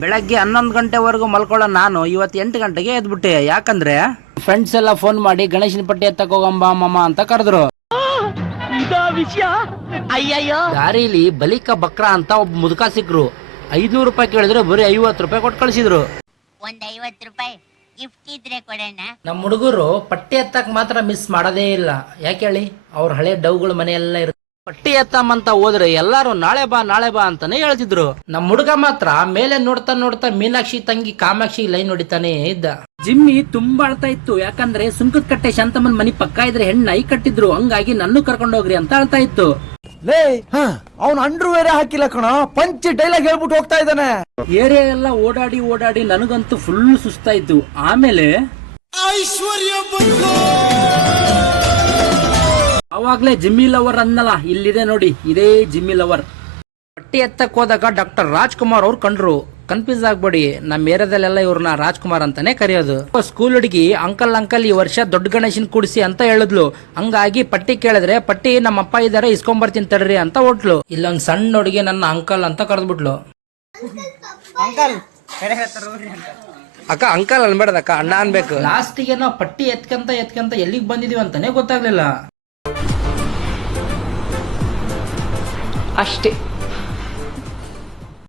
ಬೆಳಗ್ಗೆ 11 ಗಂಟೆವರೆಗೂ ಮಲ್ಕೊಳ್ಳೋ ನಾನು ಇವತ್ತು 8 ಗಂಟೆಗೆ ಎದ್ಬಿಟ್ಟೆ. ಯಾಕಂದ್ರೆ ಫ್ರೆಂಡ್ಸ್ ಎಲ್ಲ ಫೋನ್ ಮಾಡಿ ಗಣೇಶನ ಪಟ್ಟಿ ಎತ್ತಕ್ ಹೋಗಂಬ ಮಾಮ ಅಂತ ಕರೆದ್ರು. ದಾರಿಲಿ ಬಲಿಕ ಬಕ್ರ ಅಂತ ಒಬ್ಬ ಮುದುಕ ಸಿಕ್ರು. 500 ರೂಪಾಯಿ ಕೇಳಿದ್ರೆ ಬರೀ 50 ರೂಪಾಯಿ ಕೊಟ್ಟು ಕಳಿಸಿದ್ರು. ಒಂದ್ 50 ರೂಪಾಯಿ ಗಿಫ್ಟ್ ಇದ್ರೆ ಕೊಡೋಣ. ನಮ್ಮ ಹುಡುಗರು ಪಟ್ಟಿ ಎತ್ತಕ್ ಮಾತ್ರ ಮಿಸ್ ಮಾಡೋದೇ ಇಲ್ಲ. ಯಾಕೆ ಹೇಳಿ, ಅವ್ರ ಹಳೆ ಡೌಗಳು ಮನೆಯೆಲ್ಲ ಇರುತ್ತೆ. ಪಟ್ಟಿ ಎತ್ತಮ್ಮಂತ ಹೋದ್ರೆ ಎಲ್ಲಾರು ನಾಳೆ ಬಾ ಅಂತಾನೆ ಹೇಳ್ತಿದ್ರು. ನಮ್ ಹುಡುಗ ಮಾತ್ರ ಮೇಲೆ ನೋಡ್ತಾ ಮೀನಾಕ್ಷಿ ತಂಗಿ ಕಾಮಾಕ್ಷಿ ಲೈನ್ ಹೊಡಿತಾನೆ ಇದ್ದ. ಜಿಮ್ಮಿ ತುಂಬಾ ಅಳ್ತಾ ಇತ್ತು. ಯಾಕಂದ್ರೆ ಸುಂಕದ ಕಟ್ಟೆ ಶಾಂತಮ್ಮನ್ ಮನಿ ಪಕ್ಕ ಇದ್ರೆ ಹೆಣ್ಣು ಐ ಕಟ್ಟಿದ್ರು. ಹಂಗಾಗಿ ನನ್ನೂ ಕರ್ಕೊಂಡೋಗ್ರಿ ಅಂತ ಅಳ್ತಾ ಇತ್ತು. ಲೇ ಅವ್ನ ಅಂಡ್ರು ಬೇರೆ ಹಾಕಿಲ್ಲ ಕಣ, ಪಂಚ್ ಡೈಲಾಗ್ ಹೇಳ್ಬಿಟ್ಟು ಹೋಗ್ತಾ ಇದ್ದಾನೆ. ಏರಿಯಾ ಎಲ್ಲ ಓಡಾಡಿ ನನಗಂತೂ ಫುಲ್ ಸುಸ್ತಾಯ್ತು. ಆಮೇಲೆ ಅವಾಗ್ಲೇ ಜಿಮ್ಮಿ ಲವರ್ ಅನ್ನಲ್ಲ, ಇಲ್ಲಿದೆ ನೋಡಿ, ಇದೇ ಜಿಮ್ಮಿ ಲವರ್. ಪಟ್ಟಿ ಎತ್ತಕ್ ಹೋದಾಗ ಡಾಕ್ಟರ್ ರಾಜ್ಕುಮಾರ್ ಅವ್ರು ಕಂಡ್ರು. ಕನ್ಫ್ಯೂಸ್ ಆಗ್ಬೇಡಿ, ನಮ್ಮ ಏರಿಯಾದಲ್ಲೆಲ್ಲ ಇವ್ರನ್ನ ರಾಜ್ಕುಮಾರ್ ಅಂತಾನೆ ಕರೆಯೋದು. ಸ್ಕೂಲ್ ಹುಡುಗಿ ಅಂಕಲ್ ಈ ವರ್ಷ ದೊಡ್ಡ ಗಣೇಶನ್ ಕೂಡಿಸಿ ಅಂತ ಹೇಳಿದ್ಲು. ಹಂಗಾಗಿ ಪಟ್ಟಿ ಕೇಳಿದ್ರೆ ಪಟ್ಟಿ ನಮ್ಮ ಅಪ್ಪ ಇದಾರೆ ಇಸ್ಕೊಂಬರ್ತೀನಿ ತಡ್ರಿ ಅಂತ ಹೊಟ್ಲು. ಇಲ್ಲೊಂದ್ ಸಣ್ಣ ಹುಡುಗಿ ನನ್ನ ಅಂಕಲ್ ಅಂತ ಕರೆದ್ಬಿಟ್ಲು. ಅಕ್ಕ ಅಂಕಲ್ ಅನ್ಬೇಡದಕ್ಕ, ಅಣ್ಣ ಅನ್ಬೇಕು. ಲಾಸ್ಟಿಗೆ ನಾವು ಪಟ್ಟಿ ಎತ್ಕಂತ ಎಲ್ಲಿಗೆ ಬಂದಿದೀವಿ ಅಂತಾನೆ ಗೊತ್ತಾಗ್ಲಿಲ್ಲ. ಅಷ್ಟೇ.